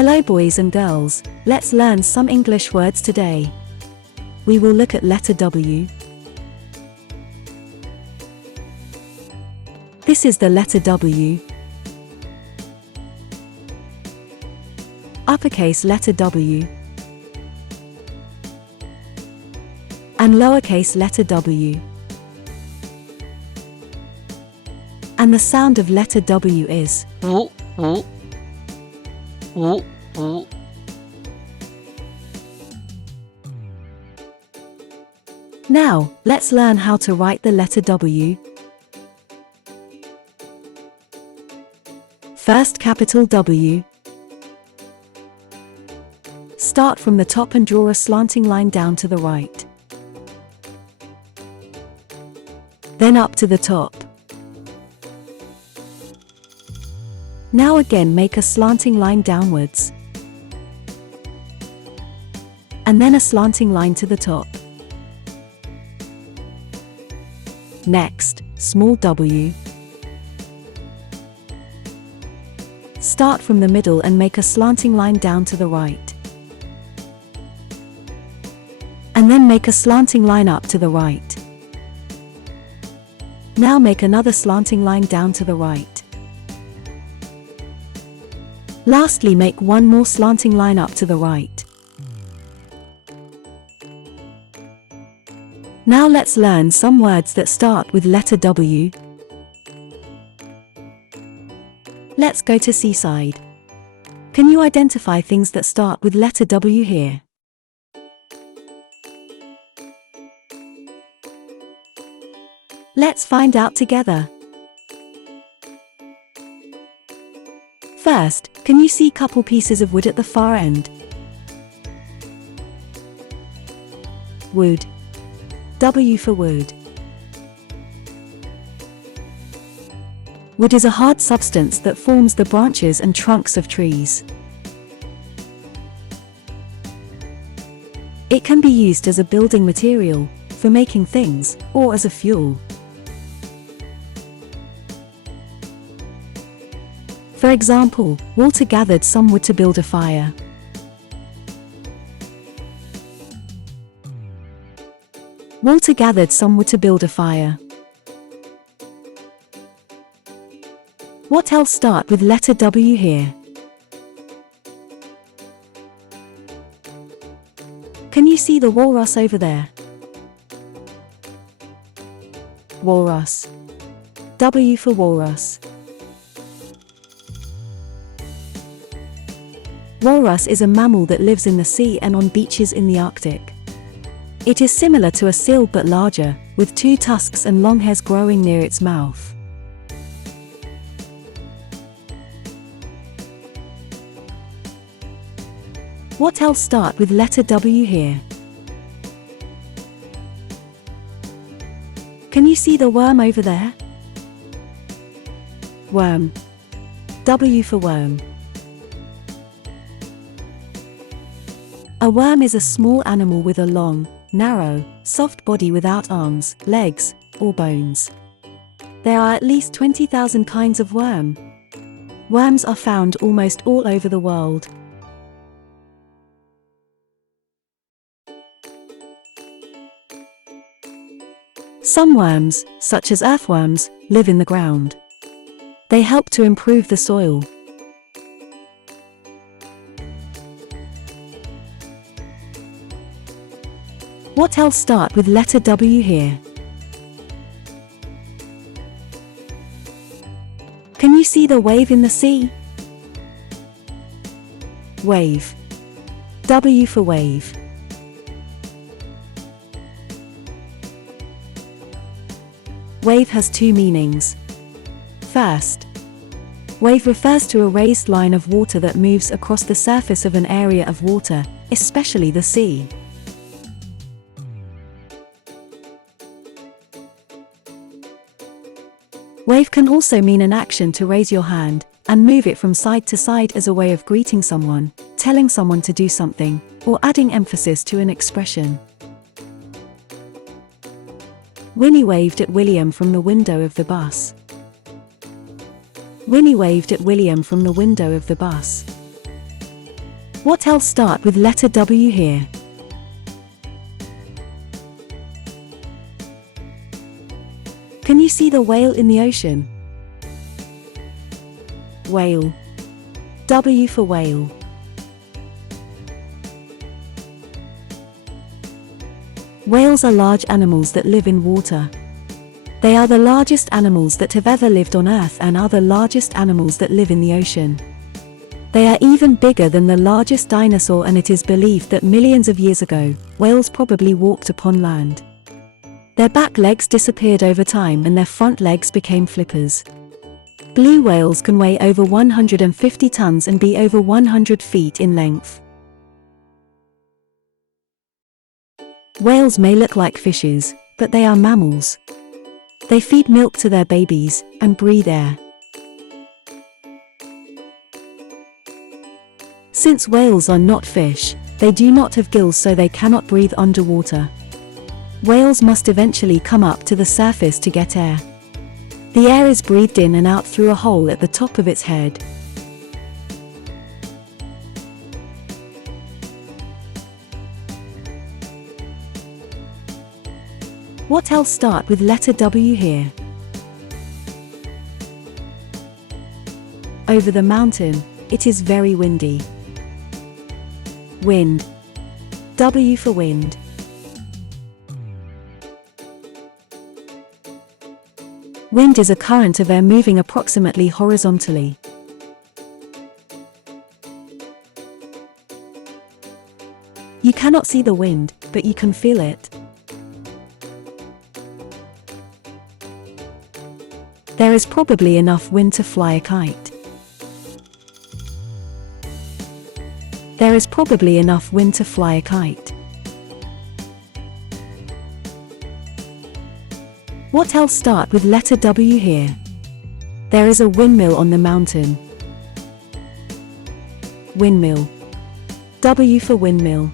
Hello boys and girls, let's learn some English words today. We will look at letter W. This is the letter W. Uppercase letter W. And lowercase letter W. And the sound of letter W is W, W, W, W. Now, let's learn how to write the letter W. First, capital W. Start from the top and draw a slanting line down to the right. Then up to the top. Now again make a slanting line downwards. And then a slanting line to the top. Next, small w. Start from the middle and make a slanting line down to the right. And then make a slanting line up to the right. Now make another slanting line down to the right. Lastly, make one more slanting line up to the right. Now let's learn some words that start with letter W. Let's go to seaside. Can you identify things that start with letter W here? Let's find out together. First, can you see couple pieces of wood at the far end? Wood. W for wood. Wood is a hard substance that forms the branches and trunks of trees. It can be used as a building material, for making things, or as a fuel. For example, Walter gathered some wood to build a fire. Walter gathered some wood to build a fire. What else start with letter W here? Can you see the walrus over there? Walrus. W for walrus. Walrus is a mammal that lives in the sea and on beaches in the Arctic. It is similar to a seal but larger, with 2 tusks and long hairs growing near its mouth. What else start with letter W here? Can you see the worm over there? Worm. W for worm. A worm is a small animal with a long, narrow, soft body without arms, legs, or bones. There are at least 20,000 kinds of worm. Worms are found almost all over the world. Some worms, such as earthworms, live in the ground. They help to improve the soil. What else start with letter W here? Can you see the wave in the sea? Wave. W for wave. Wave has 2 meanings. First, wave refers to a raised line of water that moves across the surface of an area of water, especially the sea. Wave can also mean an action to raise your hand and move it from side to side as a way of greeting someone, telling someone to do something, or adding emphasis to an expression. Winnie waved at William from the window of the bus. Winnie waved at William from the window of the bus. What else start with letter W here? Can you see the whale in the ocean? Whale. W for whale. Whales are large animals that live in water. They are the largest animals that have ever lived on Earth and are the largest animals that live in the ocean. They are even bigger than the largest dinosaur, and it is believed that millions of years ago, whales probably walked upon land. Their back legs disappeared over time and their front legs became flippers. Blue whales can weigh over 150 tons and be over 100 feet in length. Whales may look like fishes, but they are mammals. They feed milk to their babies and breathe air. Since whales are not fish, they do not have gills, so they cannot breathe underwater. Whales must eventually come up to the surface to get air. The air is breathed in and out through a hole at the top of its head. What else start with letter W here? Over the mountain, it is very windy. Wind. W for wind. Wind is a current of air moving approximately horizontally. You cannot see the wind, but you can feel it. There is probably enough wind to fly a kite. There is probably enough wind to fly a kite. What else start with letter W here? There is a windmill on the mountain. Windmill. W for windmill.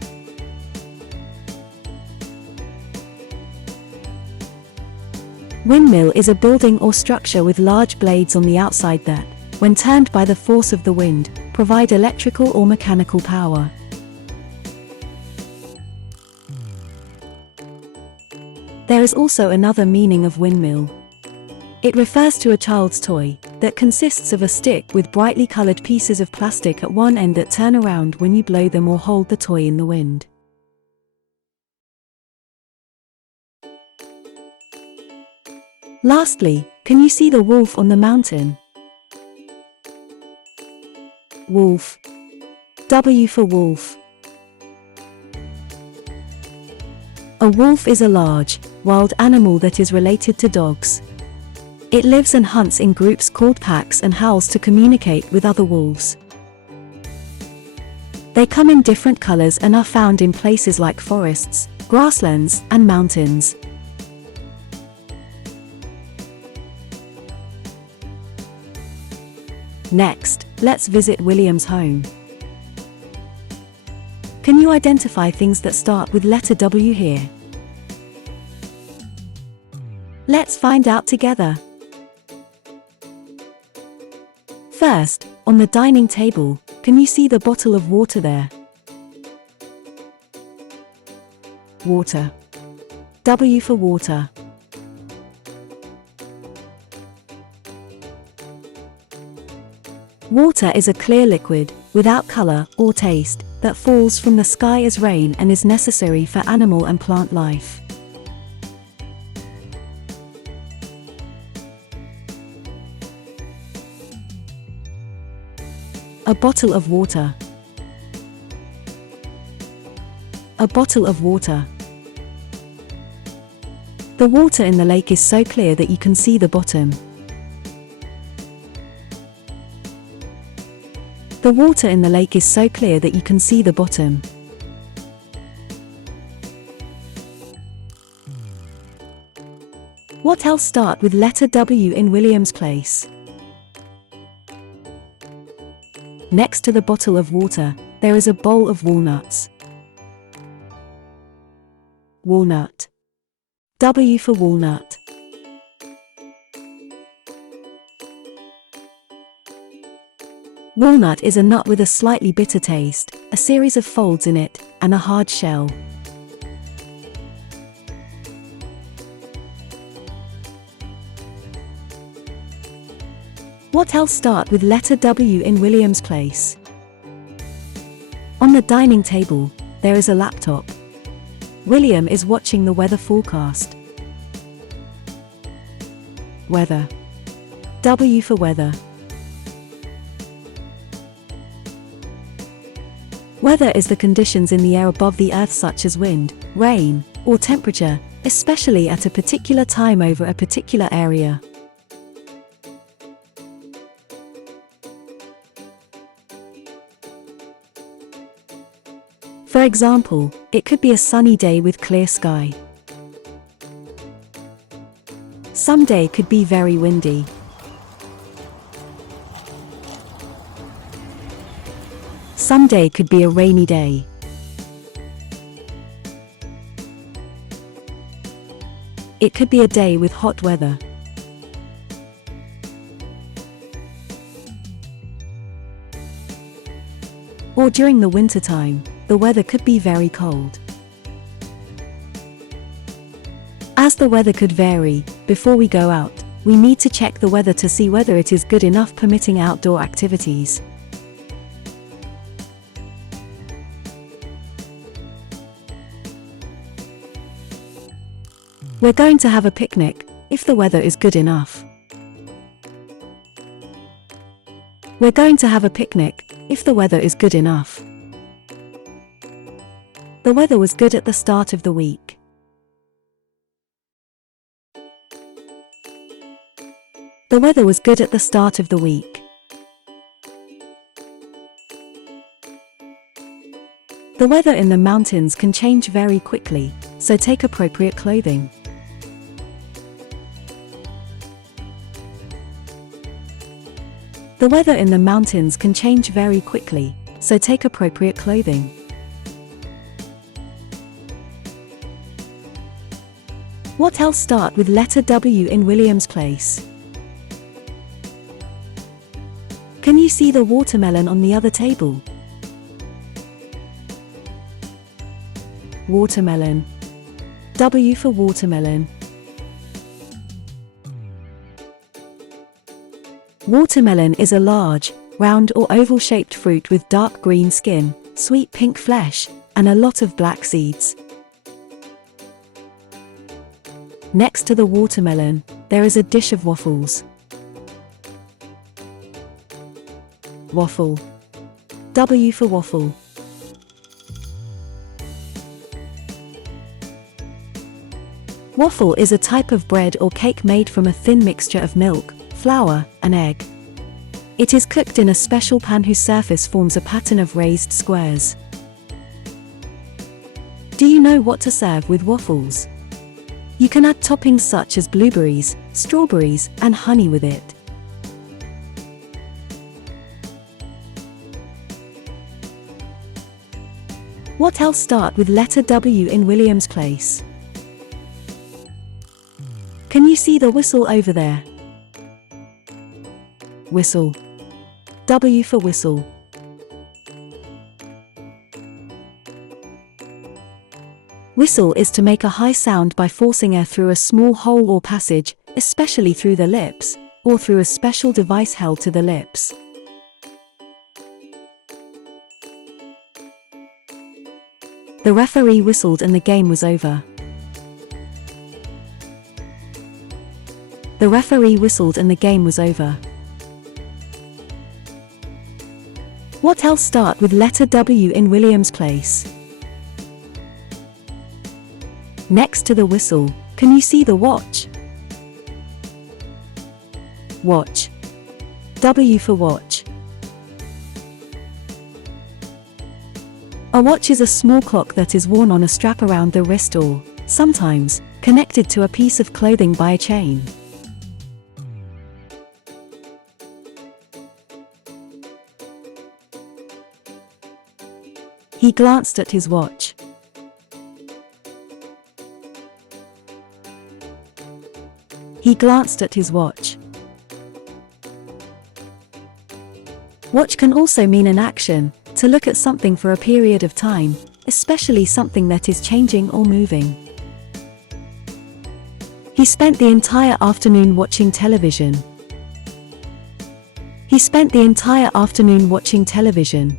Windmill is a building or structure with large blades on the outside that, when turned by the force of the wind, provide electrical or mechanical power. There is also another meaning of windmill. It refers to a child's toy that consists of a stick with brightly colored pieces of plastic at one end that turn around when you blow them or hold the toy in the wind. Lastly, can you see the wolf on the mountain? Wolf. W for wolf. A wolf is a large, wild animal that is related to dogs. It lives and hunts in groups called packs and howls to communicate with other wolves. They come in different colors and are found in places like forests, grasslands, and mountains. Next, let's visit William's home. Can you identify things that start with letter W here? Let's find out together. First, on the dining table, can you see the bottle of water there? Water. W for water. Water is a clear liquid, without color or taste, that falls from the sky as rain and is necessary for animal and plant life. A bottle of water. A bottle of water. The water in the lake is so clear that you can see the bottom. The water in the lake is so clear that you can see the bottom. What else start with letter W in William's place? Next to the bottle of water, there is a bowl of walnuts. Walnut. W for walnut. Walnut is a nut with a slightly bitter taste, a series of folds in it, and a hard shell. What else start with letter W in William's place? On the dining table, there is a laptop. William is watching the weather forecast. Weather. W for weather. Weather is the conditions in the air above the earth such as wind, rain, or temperature, especially at a particular time over a particular area. For example, it could be a sunny day with clear sky. Some day could be very windy. Some day could be a rainy day. It could be a day with hot weather. Or during the winter time, the weather could be very cold. As the weather could vary, before we go out, we need to check the weather to see whether it is good enough permitting outdoor activities. We're going to have a picnic, if the weather is good enough. We're going to have a picnic, if the weather is good enough. The weather was good at the start of the week. The weather was good at the start of the week. The weather in the mountains can change very quickly, so take appropriate clothing. The weather in the mountains can change very quickly, so take appropriate clothing. What else start with letter W in William's place? Can you see the watermelon on the other table? Watermelon. W for watermelon. Watermelon is a large, round or oval-shaped fruit with dark green skin, sweet pink flesh, and a lot of black seeds. Next to the watermelon, there is a dish of waffles. Waffle. W for waffle. Waffle is a type of bread or cake made from a thin mixture of milk, flour, and egg. It is cooked in a special pan whose surface forms a pattern of raised squares. Do you know what to serve with waffles? You can add toppings such as blueberries, strawberries, and honey with it. What else start with letter W in William's place? Can you see the whistle over there? Whistle. W for whistle. Whistle is to make a high sound by forcing air through a small hole or passage, especially through the lips, or through a special device held to the lips. The referee whistled and the game was over. The referee whistled and the game was over. What else start with letter W in William's place? Next to the whistle, can you see the watch? Watch. W for watch. A watch is a small clock that is worn on a strap around the wrist or, sometimes, connected to a piece of clothing by a chain. He glanced at his watch. He glanced at his watch. Watch can also mean an action, to look at something for a period of time, especially something that is changing or moving. He spent the entire afternoon watching television. He spent the entire afternoon watching television.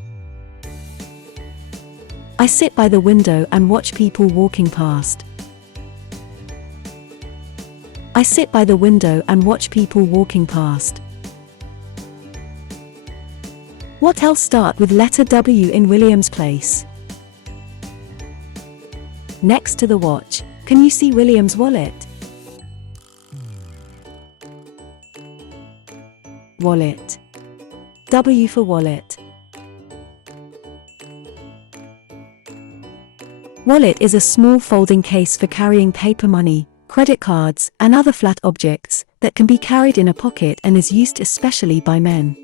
I sit by the window and watch people walking past. I sit by the window and watch people walking past. What else start with letter W in William's place? Next to the watch, can you see William's wallet? Wallet. W for wallet. Wallet is a small folding case for carrying paper money, credit cards, and other flat objects that can be carried in a pocket and is used especially by men.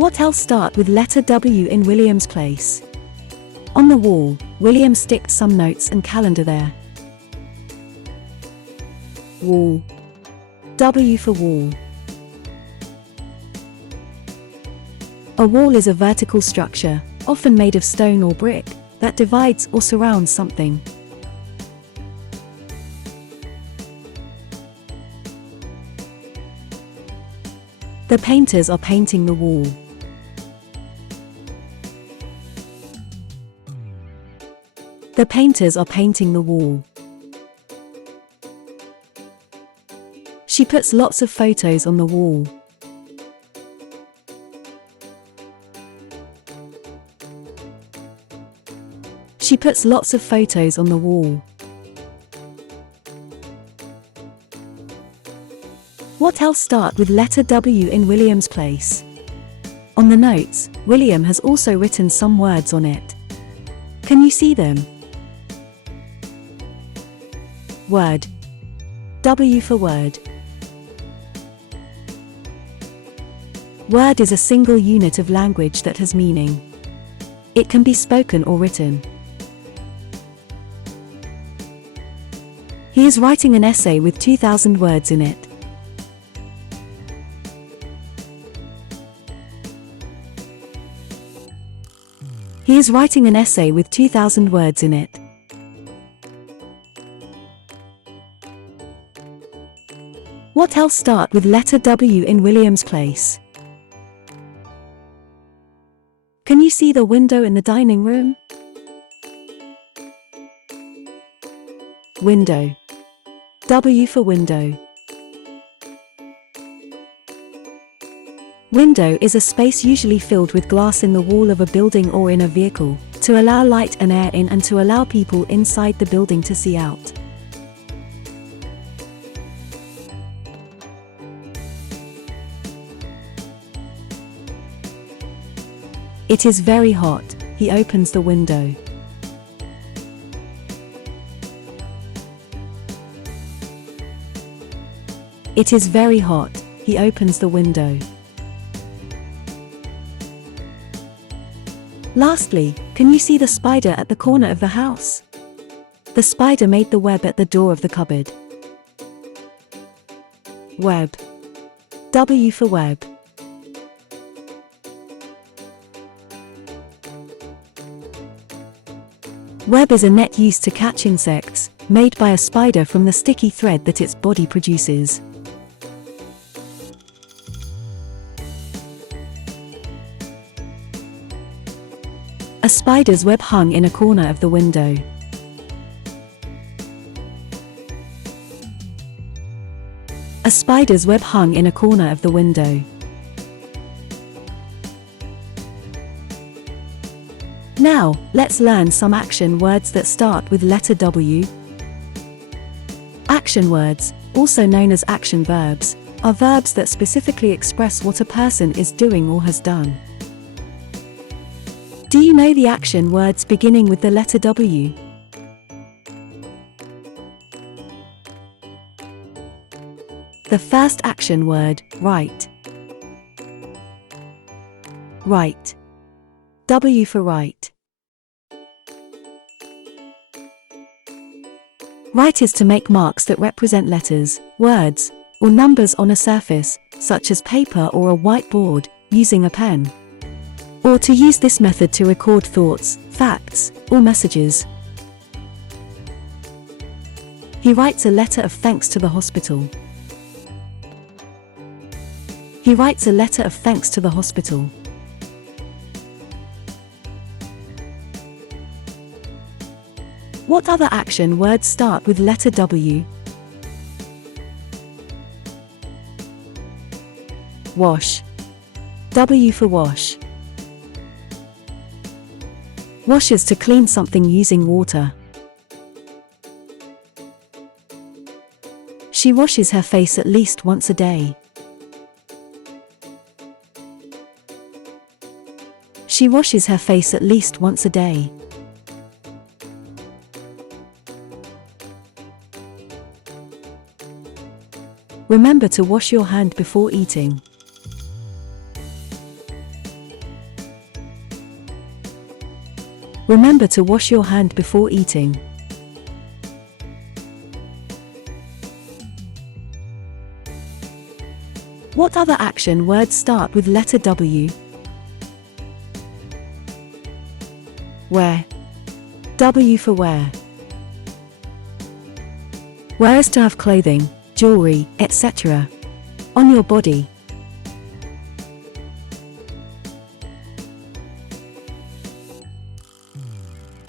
What else start with letter W in William's place? On the wall, William sticked some notes and calendar there. Wall. W for wall. A wall is a vertical structure, often made of stone or brick, that divides or surrounds something. The painters are painting the wall. The painters are painting the wall. She puts lots of photos on the wall. She puts lots of photos on the wall. What else start with letter W in William's place? On the notes, William has also written some words on it. Can you see them? Word. W for word. Word is a single unit of language that has meaning. It can be spoken or written. He is writing an essay with 2,000 words in it. He is writing an essay with 2,000 words in it. What else start with letter W in William's place? Can you see the window in the dining room? Window. W for window. Window is a space usually filled with glass in the wall of a building or in a vehicle, to allow light and air in and to allow people inside the building to see out. It is very hot. He opens the window. It is very hot. He opens the window. Lastly, can you see the spider at the corner of the house? The spider made the web at the door of the cupboard. Web. W for web. Web is a net used to catch insects, made by a spider from the sticky thread that its body produces. A spider's web hung in a corner of the window. A spider's web hung in a corner of the window. Now, let's learn some action words that start with letter W. Action words, also known as action verbs, are verbs that specifically express what a person is doing or has done. Do you know the action words beginning with the letter W? The first action word, write. Write. W for write. Write is to make marks that represent letters, words, or numbers on a surface, such as paper or a whiteboard, using a pen. Or to use this method to record thoughts, facts, or messages. He writes a letter of thanks to the hospital. He writes a letter of thanks to the hospital. What other action words start with letter W? Wash. W for wash. Wash is to clean something using water. She washes her face at least once a day. She washes her face at least once a day. Remember to wash your hand before eating. Remember to wash your hand before eating. What other action words start with letter W? Wear. W for wear. Wear is to have clothing, jewelry, etc. on your body.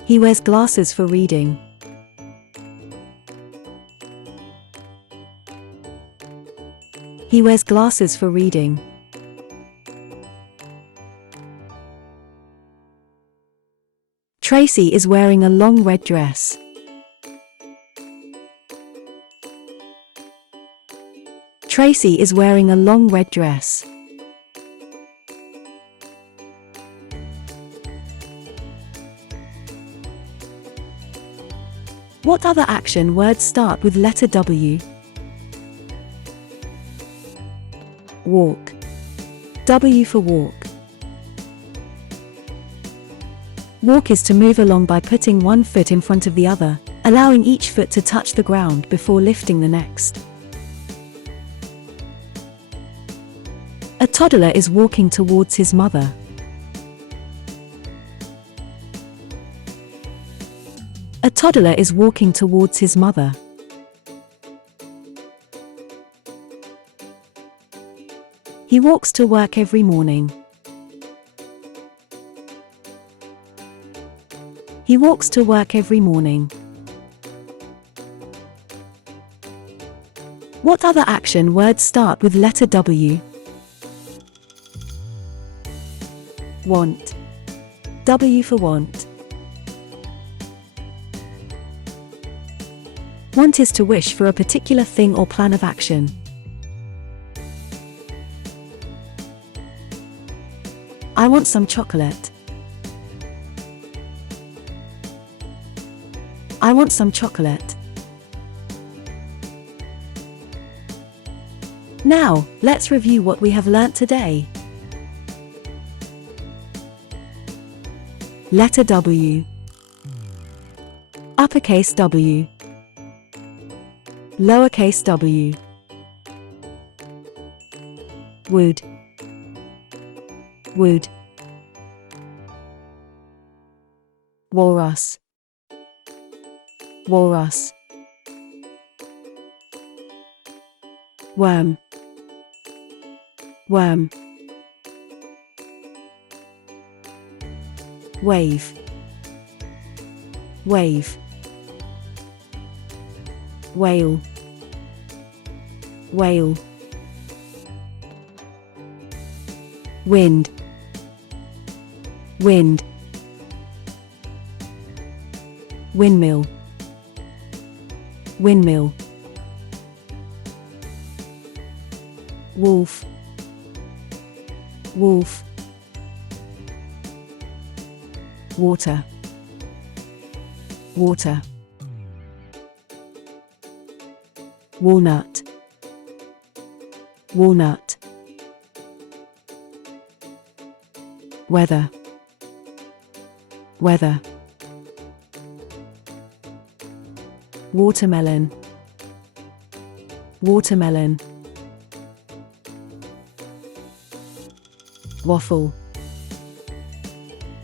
He wears glasses for reading. He wears glasses for reading. Tracy is wearing a long red dress. Tracy is wearing a long red dress. What other action words start with letter W? Walk. W for walk. Walk is to move along by putting one foot in front of the other, allowing each foot to touch the ground before lifting the next. A toddler is walking towards his mother. A toddler is walking towards his mother. He walks to work every morning. He walks to work every morning. What other action words start with letter W? Want. W for want. Want is to wish for a particular thing or plan of action. I want some chocolate. I want some chocolate. Now, let's review what we have learnt today. Letter W. Uppercase W. Lowercase w. Would. Would. Walrus. Walrus. Worm. Worm. Wave. Wave. Whale. Whale. Wind. Wind. Windmill. Windmill. Wolf. Wolf. Water. Water. Walnut. Walnut. Weather. Weather. watermelon, watermelon. Waffle,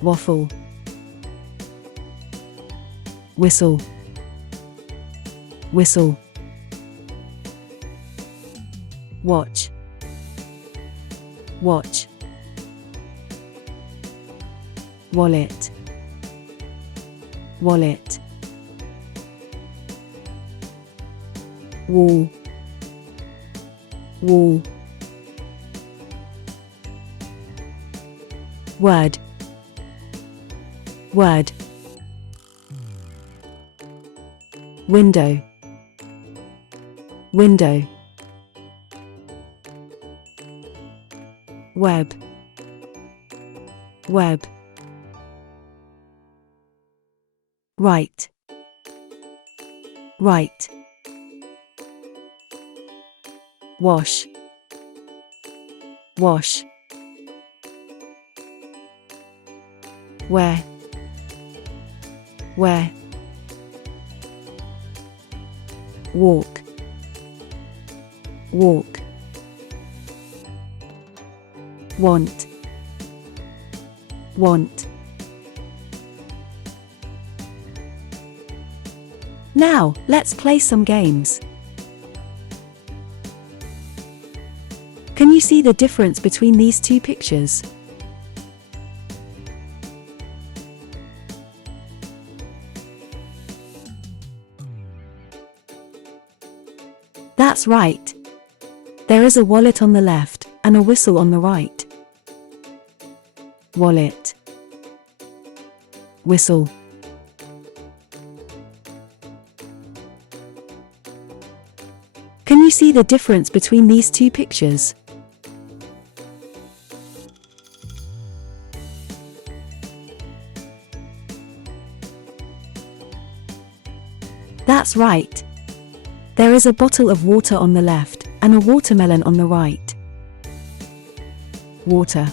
waffle. Whistle, whistle. Watch, watch. Wallet, wallet. Wall, wall. Word, word. Window, window. Web, web. Right, right. Wash, wash. Where, where. Walk, walk. Want, want. Now, let's play some games. Can you see the difference between these two pictures? That's right. There is a wallet on the left and a whistle on the right. Wallet, whistle. Can you see the difference between these two pictures? That's right. There is a bottle of water on the left and a watermelon on the right. Water,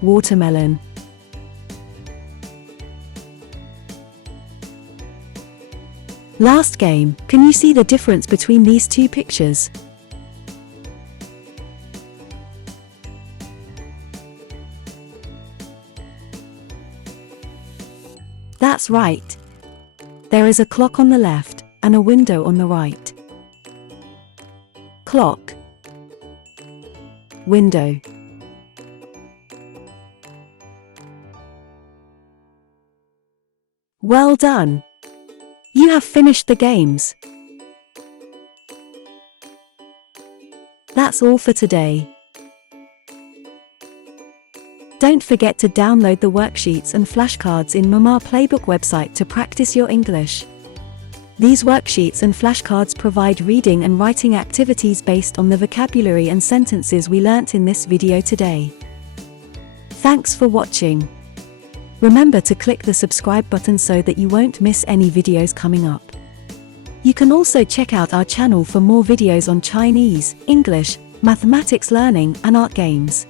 watermelon. Last game, can you see the difference between these two pictures? That's right. There is a clock on the left and a window on the right. Clock, window. Well done! You have finished the games. That's all for today. Don't forget to download the worksheets and flashcards in MamaPlaybook website to practice your English. These worksheets and flashcards provide reading and writing activities based on the vocabulary and sentences we learnt in this video today. Thanks for watching. Remember to click the subscribe button so that you won't miss any videos coming up. You can also check out our channel for more videos on Chinese, English, mathematics learning and art games.